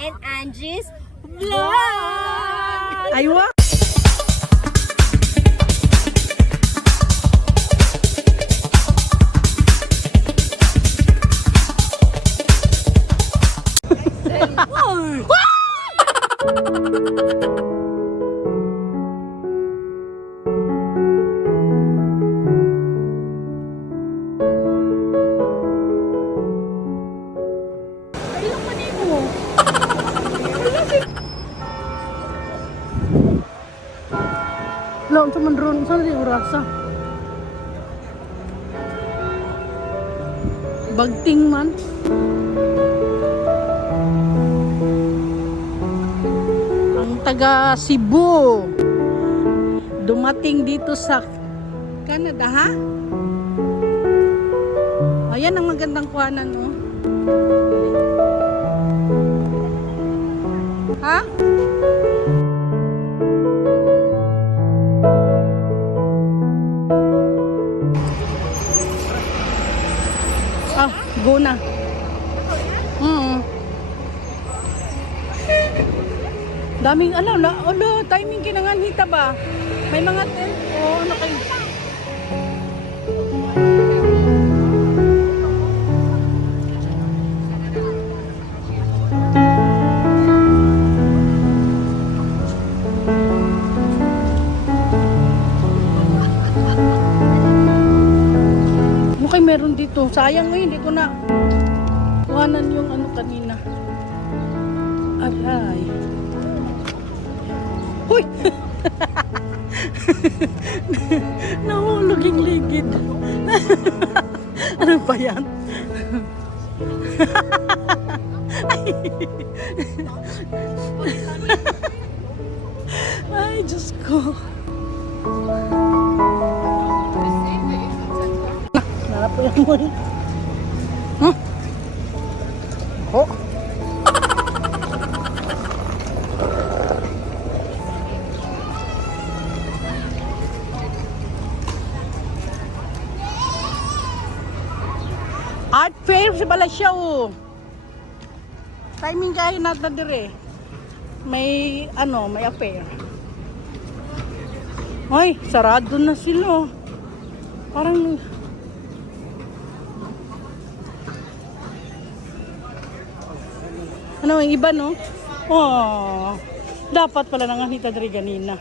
and Angie's Vlog! Aywa! Laon sa mandron sa di urasa. Bagting man. Ang taga Cebu dumating dito sa Canada, ha? Ayan ang magandang kuhanan, no? Ha? Go na. Daming timing kinangan hita ba? May mga ano kayo. Okay, meron dito. Sayang hindi ko na kuhanan yung ano kanina. Aray. Huy! Nahulog yung ligid. Ano ba yan? Ay, Diyos ko. Narap ko lang mo rin. Huh? Oh. Art fair pala siya, oh. Timing kayo natin dire. May may affair. Ay, sarado na sila. Parang yung iba, no? Oh, dapat pala nanganghita dari ganina.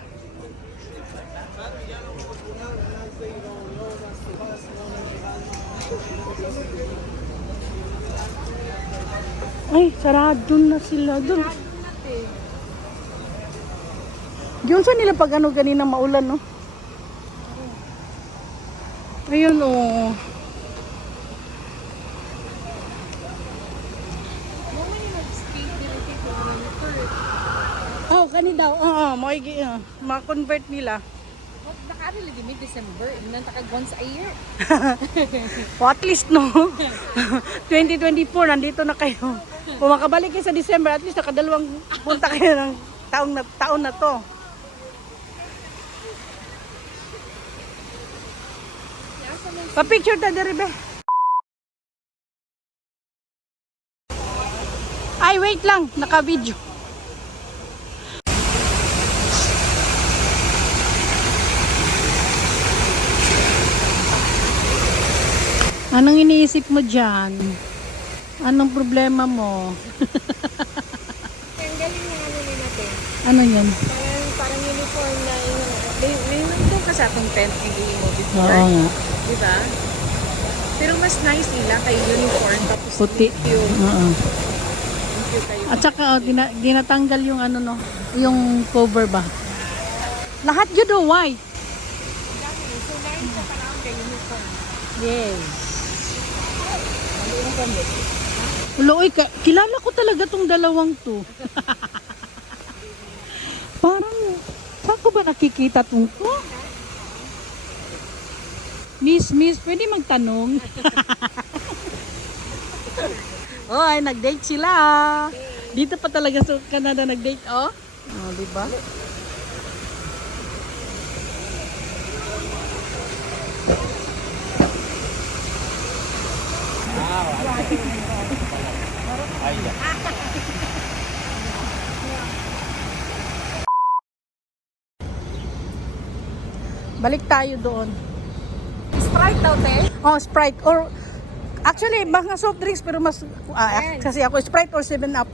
Ay, sarado na sila doon. Diyon sa nila pag ganina maulan, no? Ayun, oh. Oh, kani daw. Ma-convert nila. Nakari lagi may December, nang takag once a year. O at least, no? 2024, nandito na kayo. Kung makabalik kayo sa December, at least nakadalawang punta kayo ng taon na to. Pa-picture ta diri be. Ay, wait lang. Naka-video. Anong iniisip mo dyan? Anong problema mo? Ang galing na nila natin. Ano yan? Parang uniform na may nandun ka sa atong tent hindi mo before. Oo nga. Diba? Pero mas nice nila kay uniform tapos Puti. yung Oo. kayo. At saka dinatanggal yung yung cover ba? Lahat yun do white. So nice na parang kay uniform. Yes. Uloy, kilala ko talaga tong dalawang to. Parang, saan ko ba nakikita tong to? Miss, pwede magtanong? Oy, nag-date sila. Dito pa talaga sa Canada nag-date, oh. Oh, di ba? Balik tayo doon. Sprite daw, te. Oh, Sprite. Or, actually, mga soft drinks, pero mas, Yes. kasi ako, Sprite or 7-Up.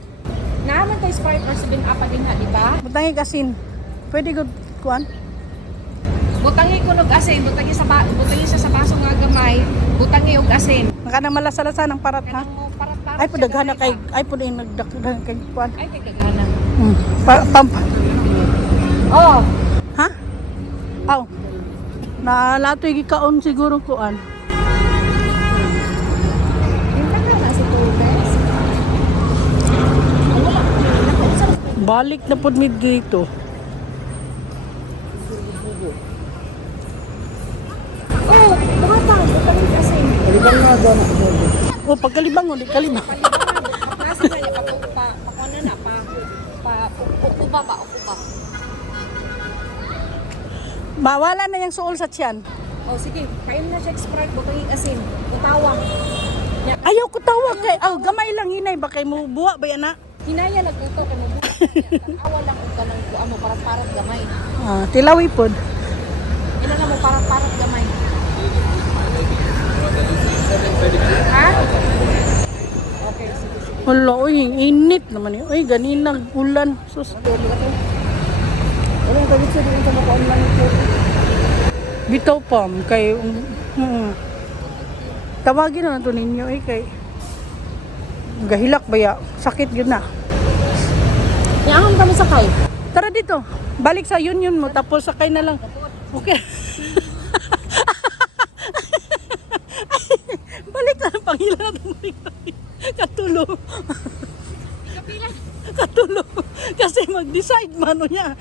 Naman tayo Sprite or 7-Up din na, di ba? Butangi kasin. Pwede good, kuan? Butangi kunog asin, butangi siya sa baso nga gamay, butangi og asin. Naka na malasalasan ng parat, ha? Kanang mo parat-parat. Ay, siya padaghana gamay kay, pa. ay, pwede yung nagdagdagan kay kuan. Ay, kay kagana. Pump. Oh, Ha? Aw. Nalatoy gikaon siguro kuan. yung kagana si Tules. Balik na pod mi dito. Oh, buhatang, butangi asin. Kalibang na doon. Oh, pagkalibang di kalibang. Nasa na niya, pakuha na, ukuba ba, ukuba. Mawala na yung suol sa tiyan. Oh, sige, kain na siya Sprite, butangi asin, butawang. Ayaw ko tawag kay, gamay lang hinay ba kay mo buwa ba yan na? Hinaya nagtuto kay mo buhat. Awa lang kung kanang kuha mo parat-parat gamay. Tilawi pod. Ina na mo parat-parat gamay. Ha? Okay, sige, sige. Wala, oy, init naman yun. Oy, ganinang ulan. Sus. Wala, tagit siya din sa maka-online ito. Bitaw pam, kay, tawagin na lang to ninyo, kay, gahilak ba ya? Sakit yun na. Iangan kami sakay. Tara dito, balik sa yun mo, tapos sakay na lang. Okay. Balik na, pangila na bumalik. Katulo. Katulo. Kasi mag-decide mano niya.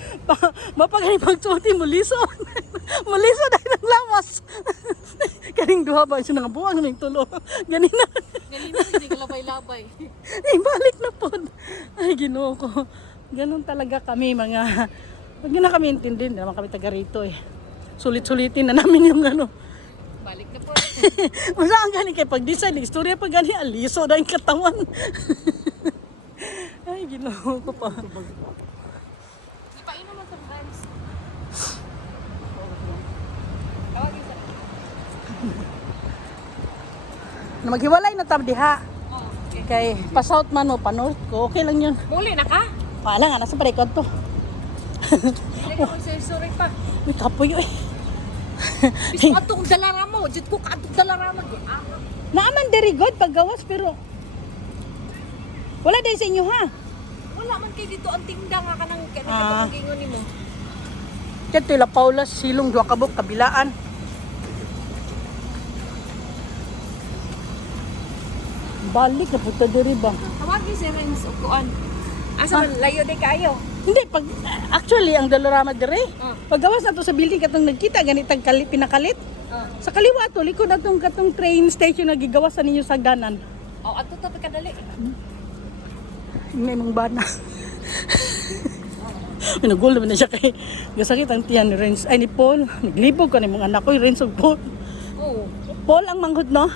Mapagay magsuti mo lisod. Mulisod ay ng lawas. Kaning duha ba siya nga buwang ng tulo. Ganina. Ganina, hindi ka labay-labay. Ay, balik na po. Ay, Ginoo ko. Ganun talaga kami mga. Wag na kami intindihin, naman kami taga rito Sulit-sulitin na namin yung ano. Balik na po. Wala ang gani kay pag-design, istorya pag gani aliso na yung katawan. Ay, Ginoo ko pa. Di pa ino man sometimes. Tawagin sa... Na maghiwalay na tab diha. Oh, okay. Kay pa-south man mo, pa-north ko, okay lang yun. Muli na ka? Wala nga, nasa parekod to. Hindi ka magsasurek pa. Uy, kapoy eh. Bisto atong dalara mo. Diyot ko ka atong dalara mo. Naaman diri god paggawas pero wala din sa inyo ha. Wala man kay dito ang tinda nga kanang Ah. kanang nimo. Dito La Paula, silong duha kabuk kabilaan. Balik na puta diri ba? Tawagin si Renz o kuan. Asa man layo di kayo. Hindi pag actually ang Dolorama diri. Ah. Paggawas na to sa building katong nagkita ganitang kalit pinakalit. Ah. Sa kaliwa to likod atong katong train station na gigawas sa ninyo sa Sagdanan. Oh, ato to kadali. May mong bana. Pinagul naman na siya kay gasakit ang tiyan ni Renz. Ay ni Paul. Naglibog ka ni mga anak ko. Renz ug Paul. Oh. Paul ang manghod no?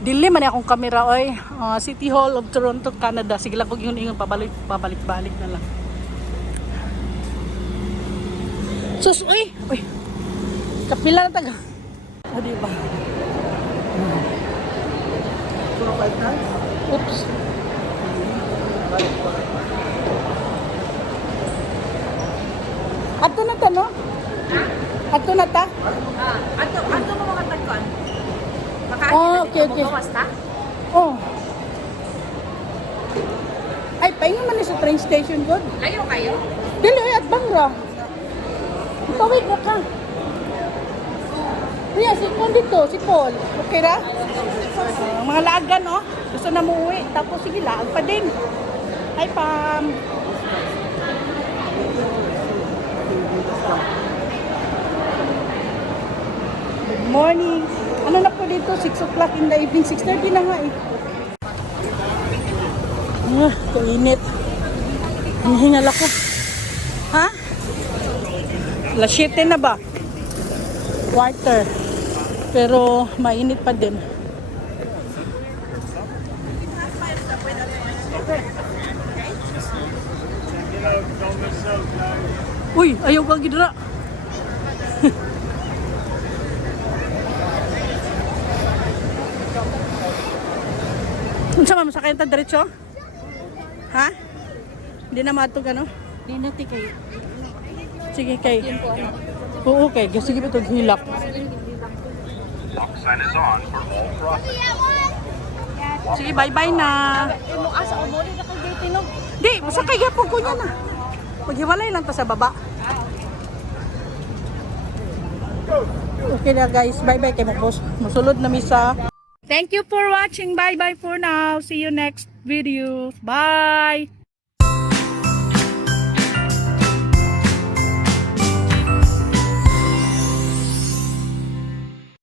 Dili man akong kamera oy. City Hall of Toronto, Canada. Sige lang kung yun ingon pabalik-balik na lang. Sus, uy! Uy! Kapila na taga. Di ba? Oops. Ato na ta, no? Ato na ta? Ato mo mga tagkuan. Oh, okay, okay. Basta? Oh. Ay, paingon man ni sa train station, God. Layo kayo? Dili, at bangra. Tawid na ka. Kuya, si Paul dito, si Paul. Okay ra? Mga laagan, oh. Gusto na mo uwi. Tapos, sige, laag pa din. Hi, Pam. Good morning. Ano na po dito? 6 o'clock in the evening. 6:30 na nga eh. Kainit. Hinihingal ako. Ha? Alas 7 na ba? Quarter. Pero mainit pa din. Uy, ayaw ka gidra. Unsa man masakay ta diretso? Ha? Hindi na matog ano? Di na ti kayo. Sige kay. Oo kay, sige ba itong hilak? Sign is on for all crossings. Sige, bye-bye na. Imo asa o mo na kay gate no. Di, masakay yapon ko niya na. Maghiwalay lang ta sa baba. Okay na guys, bye-bye kay mo musulod na misa. Thank you for watching. Bye-bye for now. See you next video. Bye!